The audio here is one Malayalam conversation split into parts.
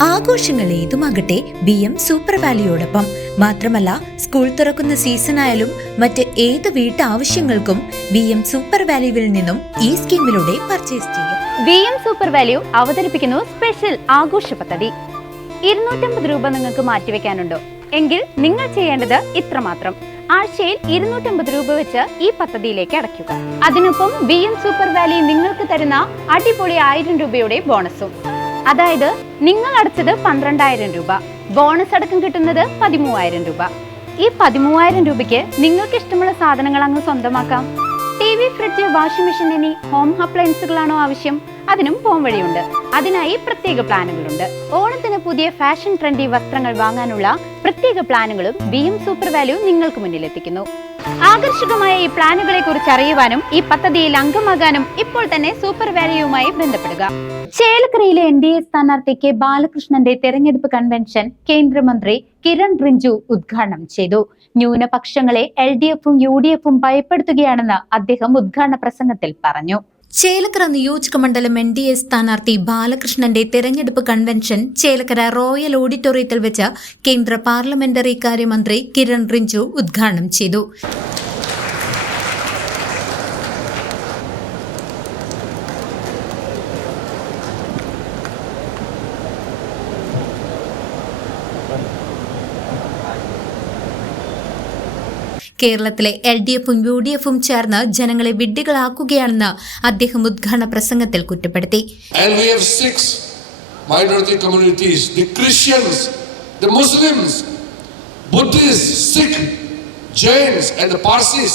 ആഘോഷങ്ങൾ ഏതുമാകട്ടെ BM സൂപ്പർ വാലിയോടൊപ്പം. മാത്രമല്ല, സ്കൂൾ തുറക്കുന്ന സീസണായാലും മറ്റ് ഏത് വീട്ടാവശ്യങ്ങൾക്കും BM സൂപ്പർ വാല്യൂവിൽ നിന്നും ഈ സ്കീമിലൂടെ പർച്ചേസ് ചെയ്യാം. BM സൂപ്പർ വാല്യൂ അവതരിപ്പിക്കുന്നു സ്പെഷ്യൽ ആഘോഷ പദ്ധതി. 250 രൂപ നിങ്ങൾക്ക് മാറ്റിവെക്കാനുണ്ടോ? എങ്കിൽ നിങ്ങൾ ചെയ്യേണ്ടത് ഇത്രമാത്രം: ആഴ്ചയിൽ 250 രൂപ വെച്ച് ഈ പദ്ധതിയിലേക്ക് അടയ്ക്കുക. അതിനൊപ്പം BM സൂപ്പർ വാല്യൂ നിങ്ങൾക്ക് തരുന്ന അടിപൊളി 1000 രൂപയുടെ ബോണസും. അതായത് നിങ്ങൾ അടച്ചത് 12,000 രൂപ, ബോണസ് അടക്കം കിട്ടുന്നത് 13,000 രൂപ. ഈ 13,000 രൂപയ്ക്ക് നിങ്ങൾക്ക് ഇഷ്ടമുള്ള സാധനങ്ങൾ അങ്ങ് സ്വന്തമാക്കാം. TV, ഫ്രിഡ്ജ്, വാഷിംഗ് മെഷീൻ എന്നീ ഹോം അപ്ലയൻസുകളാണോ ആവശ്യം? അതിനും പോം വഴിയുണ്ട്. അതിനായി പ്രത്യേക പ്ലാനുകളുണ്ട്. ഓണത്തിന് പുതിയ ഫാഷൻ ട്രെൻഡി വസ്ത്രങ്ങൾ വാങ്ങാനുള്ള പ്രത്യേക പ്ലാനുകളും BM സൂപ്പർ വാല്യൂ നിങ്ങൾക്ക് മുന്നിലെത്തിക്കുന്നു. ആകർഷകമായ ഈ പ്ലാനുകളെ കുറിച്ച് അറിയുവാനും ഈ പദ്ധതിയിൽ അംഗമാകാനും ഇപ്പോൾ തന്നെ സൂപ്പർ വാല്യൂവുമായി ബന്ധപ്പെടുക. ചേലക്കരയിലെ NDA സ്ഥാനാർത്ഥി K. ബാലകൃഷ്ണന്റെ തെരഞ്ഞെടുപ്പ് കൺവെൻഷൻ കേന്ദ്രമന്ത്രി കിരൺ റിജിജു ഉദ്ഘാടനം ചെയ്തു. ന്യൂനപക്ഷങ്ങളെ LDFും UDFും ഭയപ്പെടുത്തുകയാണെന്ന് അദ്ദേഹം ഉദ്ഘാടന പ്രസംഗത്തിൽ പറഞ്ഞു. ചേലക്കര നിയോജക മണ്ഡലം NDA സ്ഥാനാർത്ഥി ബാലകൃഷ്ണന്റെ തെരഞ്ഞെടുപ്പ് കൺവെൻഷൻ ചേലക്കര റോയൽ ഓഡിറ്റോറിയത്തിൽ വെച്ച് കേന്ദ്ര പാർലമെന്ററി കാര്യമന്ത്രി കിരൺ റിജിജു ഉദ്ഘാടനം ചെയ്തു. കേരളത്തിലെ LDFും UDFും ചേർന്ന് ജനങ്ങളെ വിഡ്ഢികളാക്കുകയാണെന്ന് അദ്ദേഹം ഉദ്ഘാടന പ്രസംഗത്തിൽ കുറ്റപ്പെടുത്തി. And we have 6 minority communities: the Christians, the Muslims, Buddhists, Sikh, Jains and the Parsis.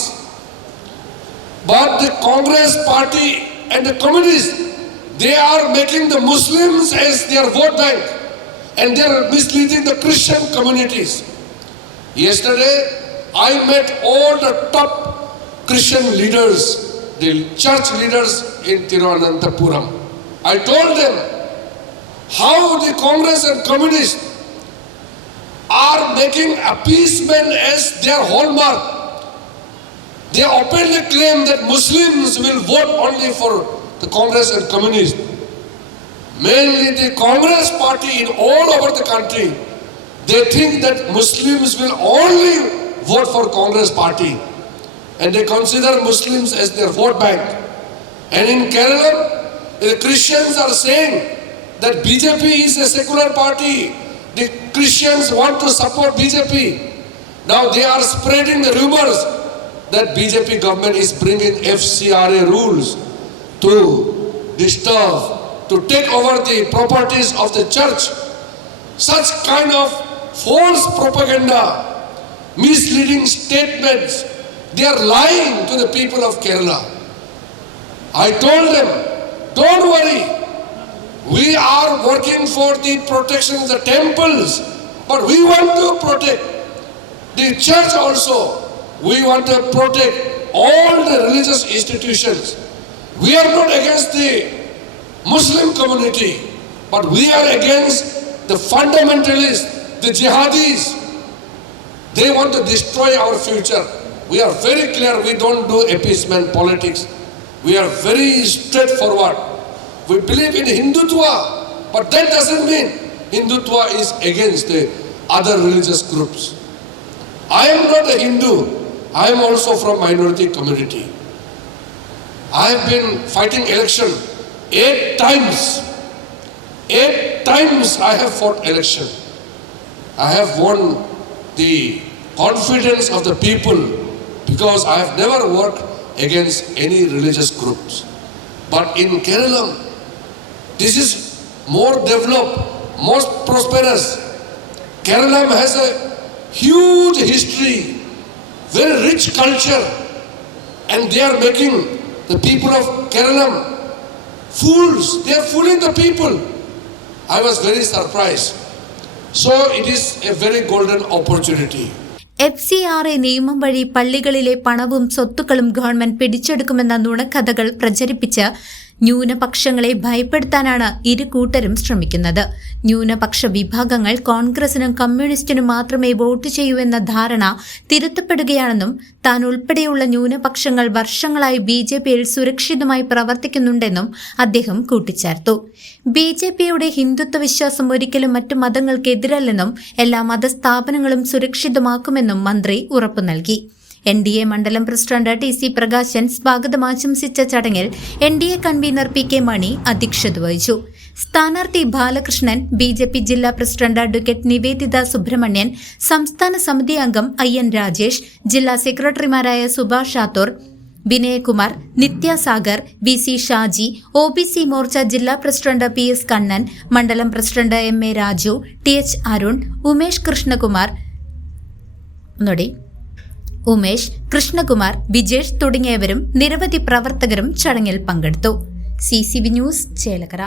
But the Congress party and the communists, they are making the Muslims as their vote bank and they are misleading the Christian communities. Yesterday I met all the top Christian leaders, the church leaders in Thiruvananthapuram. I told them how the Congress and communists are making appeasement as their hallmark. They openly claim that Muslims will vote only for the Congress and communists. Mainly the Congress party in all over the country, they think that Muslims will only vote for Congress party and they consider Muslims as their vote bank. And in Kerala, the Christians are saying that BJP is a secular party. The Christians want to support BJP. Now they are spreading the rumors that BJP government is bringing FCRA rules to disturb, to take over the properties of the church. Such kind of false propaganda, misleading statements, they are lying to the people of Kerala. I told them, don't worry, we are working for the protection of the temples, but we want to protect the church also. We want to protect all the religious institutions. We are not against the Muslim community, but we are against the fundamentalists, the jihadis. They want to destroy our future. We are very clear, we don't do appeasement politics. We are very straightforward. We believe in Hindutva, but that doesn't mean Hindutva is against the other religious groups. I am not a Hindu. I am also from minority community. I have been fighting election 8 times. 8 times I have fought election. I have won the confidence of the people because I have never worked against any religious groups. But in Kerala, this is more developed, more prosperous. Kerala has a huge history, very rich culture, and they are making the people of Kerala fools. They are fooling the people. I was very surprised. So it is a very golden opportunity. FCRA നിയമം വഴി പള്ളികളിലെ പണവും സ്വത്തുക്കളും ഗവൺമെന്റ് പിടിച്ചെടുക്കുമെന്ന നുണക്കഥകൾ പ്രചരിപ്പിച്ച് ന്യൂനപക്ഷങ്ങളെ ഭയപ്പെടുത്താനാണ് ഇരു കൂട്ടരും ശ്രമിക്കുന്നത്. ന്യൂനപക്ഷ വിഭാഗങ്ങൾ കോൺഗ്രസിനും കമ്മ്യൂണിസ്റ്റിനും മാത്രമേ വോട്ട് ചെയ്യൂ എന്ന ധാരണ തിരുത്തപ്പെടുകയാണെന്നും താൻ ഉൾപ്പെടെയുള്ള ന്യൂനപക്ഷങ്ങൾ വർഷങ്ങളായി BJPയിൽ സുരക്ഷിതമായി പ്രവർത്തിക്കുന്നുണ്ടെന്നും അദ്ദേഹം കൂട്ടിച്ചേർത്തു. BJPയുടെ ഹിന്ദുത്വ വിശ്വാസം ഒരിക്കലും മറ്റു മതങ്ങൾക്കെതിരല്ലെന്നും എല്ലാ മതസ്ഥാപനങ്ങളും സുരക്ഷിതമാക്കുമെന്നും മന്ത്രി ഉറപ്പു നൽകി. NDA മണ്ഡലം പ്രസിഡന്റ് TC പ്രകാശൻ സ്വാഗതം ആശംസിച്ച ചടങ്ങിൽ NDA കൺവീനർ PK മണി അധ്യക്ഷത വഹിച്ചു. സ്ഥാനാർത്ഥി ബാലകൃഷ്ണൻ, BJP ജില്ലാ പ്രസിഡന്റ് അഡ്വക്കേറ്റ് നിവേദിത സുബ്രഹ്മണ്യൻ, സംസ്ഥാന സമിതി അംഗം IN രാജേഷ്, ജില്ലാ സെക്രട്ടറിമാരായ സുഭാഷ് ഷാത്തൂർ, വിനയകുമാർ, നിത്യസാഗർ, VC ഷാജി, OBC മോർച്ച ജില്ലാ പ്രസിഡന്റ് PS കണ്ണൻ, മണ്ഡലം president MA Raju, TH Arun, Umesh Krishnakumar, Vijesh തുടങ്ങിയവരും നിരവധി പ്രവർത്തകരും ചടങ്ങിൽ പങ്കെടുത്തു. CCB news Chelakkara.